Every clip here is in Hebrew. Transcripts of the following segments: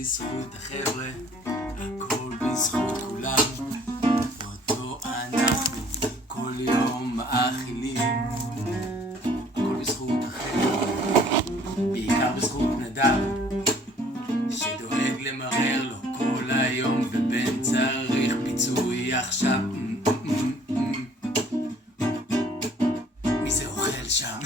בזכות החבר'ה, הכל בזכות כולם, ואותו אנחנו כל יום מאכילים. הכל בזכות החבר'ה, בעיקר בזכות נדב, שדואג למרר לו כל היום, ובן צריך פיצוי עכשיו. מי זה אוכל שם?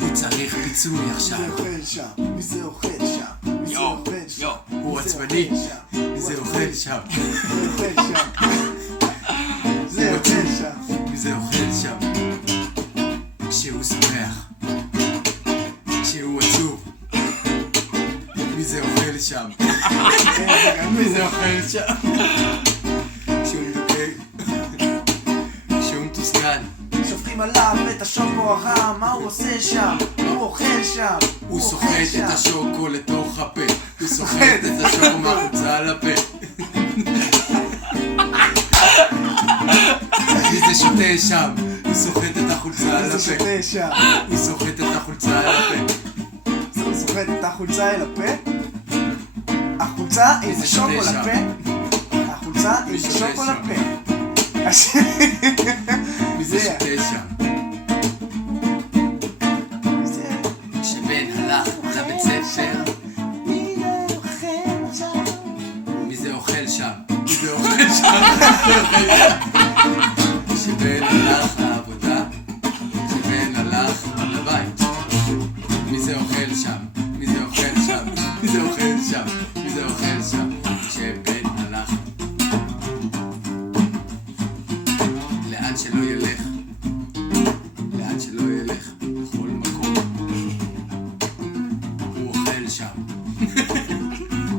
הוא צריך פיצוי עכשיו. מי זה אוכל שם? מי זה אוכל שם? מי זה אוכל שם? הוא עצבני. מי זה אוכל שם? זה אוכל שם. מי זה אוכל שם? כשהוא שמח, כשהוא עצוב. מי זה אוכל שם? מי זה אוכל שם? כשהוא מדוכא, כשהוא מתוסכל. שופכים עליו את השוקו הרם, מה הוא עושה שם? הוא אוכל שם. הוא סוחט את השוקו לתוך הפה. הוא סוחט את השוקו מהחוצה על הפה. מי זה שותה שם? הוא סוחט את החולצה על מי זה הפה. שותה שם? הוא סוחט את החולצה על הפה. הוא סוחט את החולצה אל הפה? החולצה עם השוקו לפה? החולצה עם השוקו לפה. מי זה שותה שם? כשבן הלך לבית ספר. מי זה אוכל שם? מי זה אוכל שם? כשבן הלך לעבודה, כשבן הלך לבית. מי זה אוכל שם? מי זה אוכל שם? מי זה אוכל שם? מי זה אוכל שם? כשבן הלך לאן שלא ילך, לאן שלא ילך, בכל מקום הוא אוכל שם.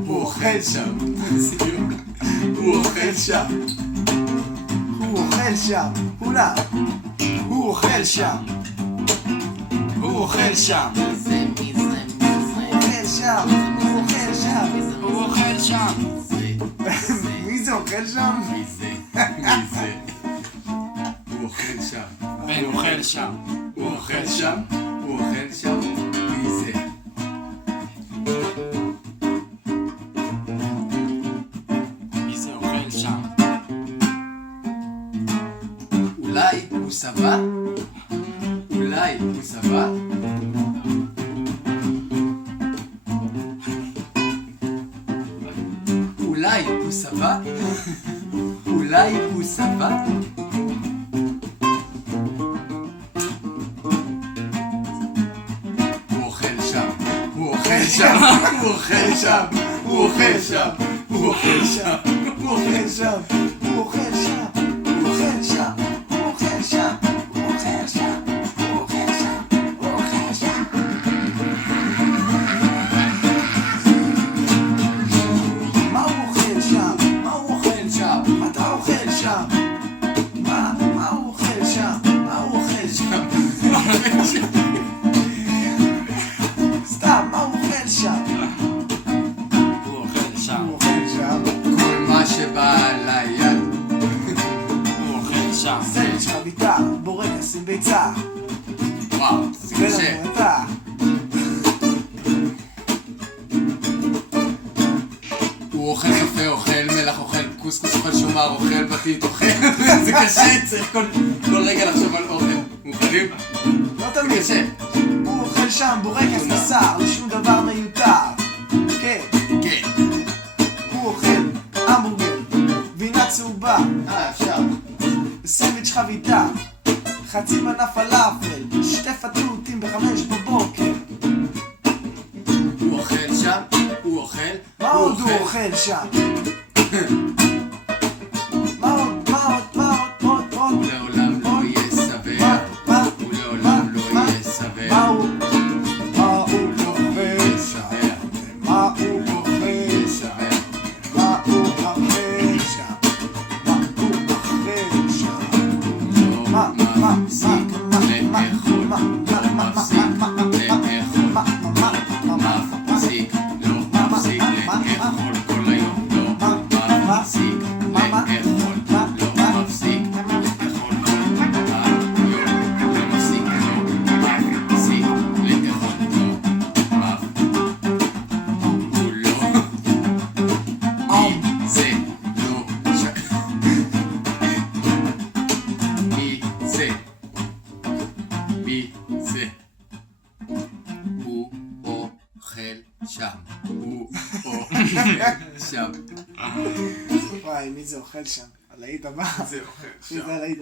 הוא אוכל שם. הוא אוכל שם. הוא אוכל שם. כולם. הוא אוכל שם. הוא אוכל שם. הוא אוכל שם. הוא אוכל שם. הוא אוכל שם. מי זה אוכל שם? מי זה? מי זה? הוא אוכל שם. בן אוכל שם. הוא אוכל שם. הוא אוכל שם. מי זה? מי זה אוכל שם? אולי הוא שבע? אולי הוא שבע? אולי הוא שבע? אולי הוא שבע? הוא אוכל שם. הוא אוכל שם. הוא אוכל שם. הוא אוכל שם. הוא אוכל שם. הוא אוכל שם. הוא אוכל שם. הוא אוכל שם. הוא אוכל שם. הוא אוכל שם. הוא אוכל שם. הוא אוכל שם. מה הוא אוכל שם? מה הוא אוכל שם? מה אתה אוכל שם? מה הוא אוכל שם? מה הוא אוכל שם? סתם, מה הוא אוכל שם? הוא אוכל שם. הוא אוכל שם. כל מה שבא ליד. הוא אוכל שם. סנדוויץ' חביתה, בורקס עם ביצה. וואו, זה קשה. ולנו אתה. הוא אוכל קפה, אוכל מלח, אוכל קוסקוס, אוכל שומר, אוכל בתית, אוכל... זה קשה, צריך כל רגע לחשוב על אוכל. מוכנים? לא תמיד. קשה. הוא אוכל שם בורקס בשר, לשום דבר מיותר. כן, כן. הוא אוכל המבורגר, גבינה צהובה, אפשר. סנדוויץ' חביתה, חצי מנה פלאפל, שתי פתותים ב5 בבוקר. הוא אוכל שם, הוא אוכל. מה עוד הוא אוכל שם? מה עוד? מה עוד? מה עוד? עוד? הוא לעולם לא יהיה שבע. מה? הוא לעולם לא יהיה שבע. מה הוא? מה הוא אוכל? שבע. מה הוא אוכל? שבע. מה הוא אוכל שם? מה הוא אוכל שם? לא מה? מפסיק לאכול. לא מפסיק לאכול. מפסיק, לא מפסיק לאכול כל היום. לא שם. וואי, מי זה אוכל שם? הלהיט הבא. זה אוכל מי זה הלהיט